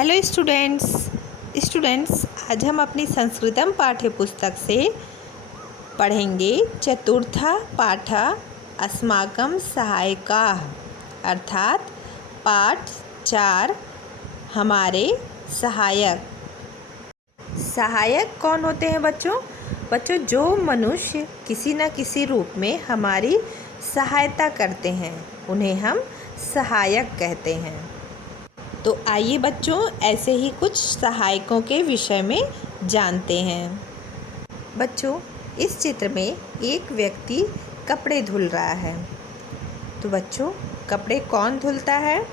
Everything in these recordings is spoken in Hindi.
हेलो स्टूडेंट्स आज हम अपनी संस्कृतम पाठ्य पुस्तक से पढ़ेंगे चतुर्था पाठ अस्माकं सहायकाः अर्थात पाठ 4 हमारे सहायक। सहायक कौन होते हैं बच्चों जो मनुष्य किसी न किसी रूप में हमारी सहायता करते हैं उन्हें हम सहायक कहते हैं। तो आइए बच्चों ऐसे ही कुछ सहायकों के विषय में जानते हैं। बच्चों इस चित्र में एक व्यक्ति कपड़े धुल रहा है। तो बच्चों कपड़े कौन धुलता है?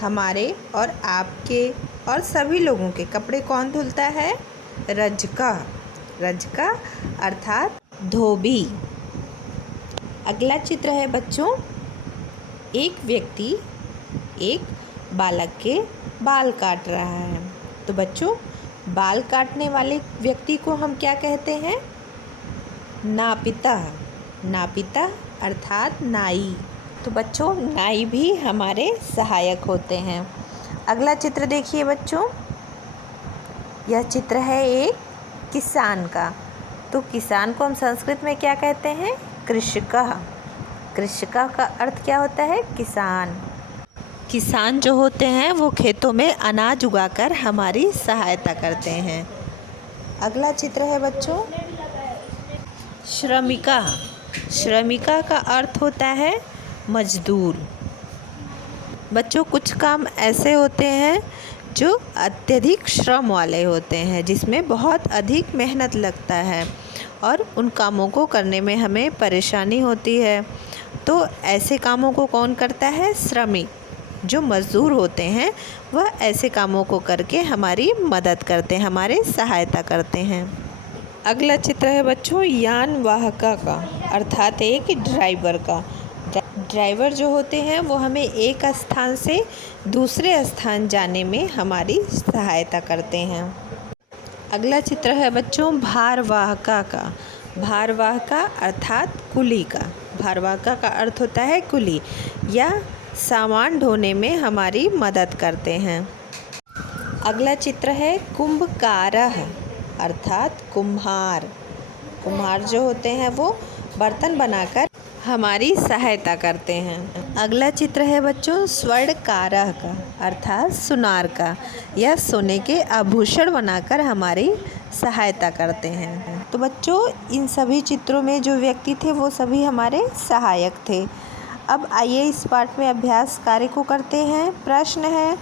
हमारे और आपके और सभी लोगों के कपड़े कौन धुलता है? रजका अर्थात धोबी। अगला चित्र है बच्चों, एक व्यक्ति एक बालक के बाल काट रहा है। तो बच्चों बाल काटने वाले व्यक्ति को हम क्या कहते हैं? नापिता अर्थात नाई। तो बच्चों नाई भी हमारे सहायक होते हैं। अगला चित्र देखिए बच्चों, यह चित्र है एक किसान का। तो किसान को हम संस्कृत में क्या कहते हैं? कृषका का अर्थ क्या होता है? किसान जो होते हैं वो खेतों में अनाज उगाकर हमारी सहायता करते हैं। अगला चित्र है बच्चों श्रमिका का अर्थ होता है मजदूर। बच्चों कुछ काम ऐसे होते हैं जो अत्यधिक श्रम वाले होते हैं, जिसमें बहुत अधिक मेहनत लगता है और उन कामों को करने में हमें परेशानी होती है। तो ऐसे कामों को कौन करता है? श्रमिक। जो मज़दूर होते हैं वह ऐसे कामों को करके हमारी मदद करते हैं, हमारे सहायता करते हैं। अगला चित्र है बच्चों यान वाहका का अर्थात एक ड्राइवर का। ड्राइवर जो होते हैं वो हमें एक स्थान से दूसरे स्थान जाने में हमारी सहायता करते हैं। अगला चित्र है बच्चों भारवाहका का। भारवाहका अर्थात कुली का। भारवाहका का अर्थ होता है कुली या सामान ढोने में हमारी मदद करते हैं। अगला चित्र है कुंभकारः अर्थात कुम्हार जो होते हैं वो बर्तन बनाकर हमारी सहायता करते हैं। अगला चित्र है बच्चों स्वर्णकारः का अर्थात सुनार का, यह सोने के आभूषण बनाकर हमारी सहायता करते हैं। तो बच्चों इन सभी चित्रों में जो व्यक्ति थे वो सभी हमारे सहायक थे। अब आइए इस पाठ में अभ्यास कार्य को करते हैं। प्रश्न है,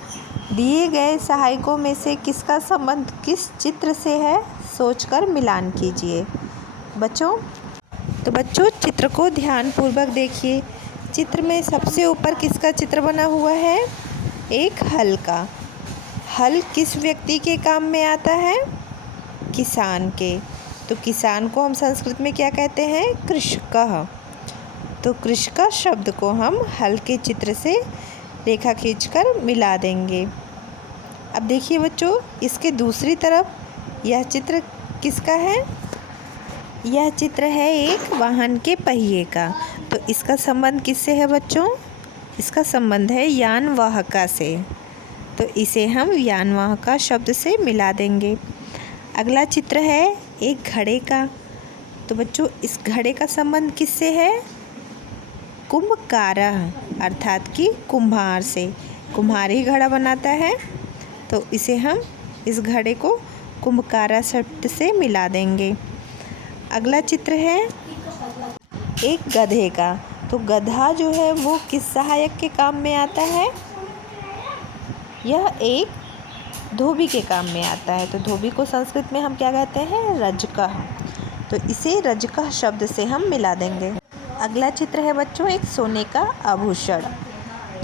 दिए गए सहायकों में से किसका संबंध किस चित्र से है? सोचकर मिलान कीजिए। बच्चों चित्र को ध्यानपूर्वक देखिए। चित्र में सबसे ऊपर किसका चित्र बना हुआ है? एक हल का। हल किस व्यक्ति के काम में आता है? किसान के। तो किसान को हम संस्कृत में क्या कहते हैं? कृषकः। तो कृषका शब्द को हम हल के चित्र से रेखा खींचकर मिला देंगे। अब देखिए बच्चों इसके दूसरी तरफ यह चित्र किसका है? यह चित्र है एक वाहन के पहिए का। तो इसका संबंध किससे है बच्चों? इसका संबंध है यानवाहका से। तो इसे हम यानवाहका शब्द से मिला देंगे। अगला चित्र है एक घड़े का। तो बच्चों इस घड़े का संबंध किससे है? कुंभकारः अर्थात कि कुम्हार से। कुम्हार ही घड़ा बनाता है, तो इसे हम इस घड़े को कुंभकारः शब्द से मिला देंगे। अगला चित्र है एक गधे का। तो गधा जो है वो किस सहायक के काम में आता है? यह एक धोबी के काम में आता है। तो धोबी को संस्कृत में हम क्या कहते हैं? रजकः। तो इसे रजकः शब्द से हम मिला देंगे। अगला चित्र है बच्चों एक सोने का आभूषण।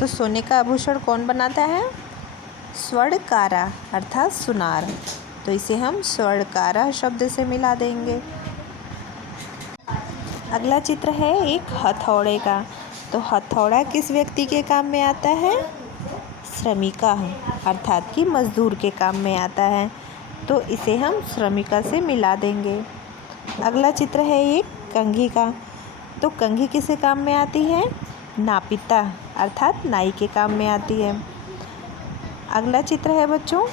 तो सोने का आभूषण कौन बनाता है? स्वर्णकारः अर्थात सुनार। तो इसे हम स्वर्णकारः शब्द से मिला देंगे। अगला चित्र है एक हथौड़े का। तो हथौड़ा किस व्यक्ति के काम में आता है? श्रमिकः अर्थात कि मजदूर के काम में आता है। तो इसे हम श्रमिका से मिला देंगे। अगला चित्र है एक कंघी का। तो कंघी किसके काम में आती है? नापिता अर्थात नाई के काम में आती है। अगला चित्र है बच्चों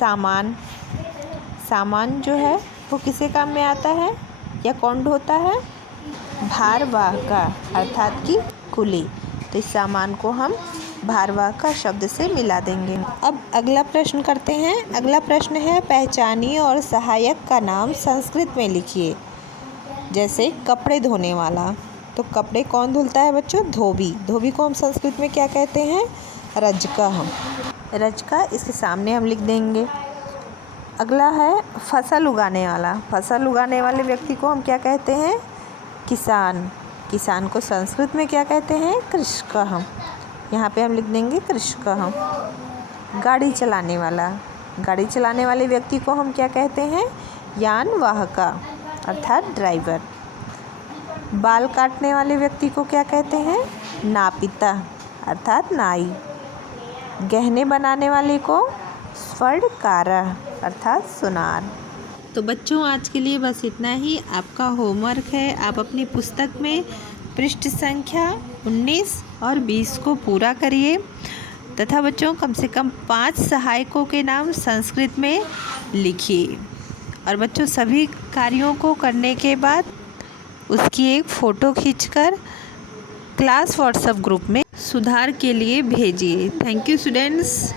सामान। सामान जो है वो किसे काम में आता है या कौन ढोता है? भारवाहका अर्थात कि कुली। तो इस सामान को हम भारवाहका शब्द से मिला देंगे। अब अगला प्रश्न करते हैं। अगला प्रश्न है पहचानिए और सहायक का नाम संस्कृत में लिखिए। जैसे कपड़े धोने वाला, तो कपड़े कौन धुलता है बच्चों? धोबी। धोबी को हम संस्कृत में क्या कहते हैं? रजकः। रजकः इसके सामने हम लिख देंगे। अगला है फसल उगाने वाला। फसल उगाने वाले व्यक्ति को हम क्या कहते हैं? किसान। किसान को संस्कृत में क्या कहते हैं? कृषकः। यहाँ पे हम लिख देंगे कृषकः। गाड़ी चलाने वाले व्यक्ति को हम क्या कहते हैं? यानवाहका अर्थात ड्राइवर। बाल काटने वाले व्यक्ति को क्या कहते हैं? नापिता अर्थात नाई। गहने बनाने वाले को स्वर्णकारः अर्थात सुनार। तो बच्चों आज के लिए बस इतना ही। आपका होमवर्क है, आप अपनी पुस्तक में पृष्ठ संख्या 19 और 20 को पूरा करिए तथा बच्चों कम से कम 5 सहायकों के नाम संस्कृत में लिखिए। और बच्चों सभी कार्यों को करने के बाद उसकी एक फ़ोटो खींचकर क्लास व्हाट्सएप ग्रुप में सुधार के लिए भेजिए। Thank you students.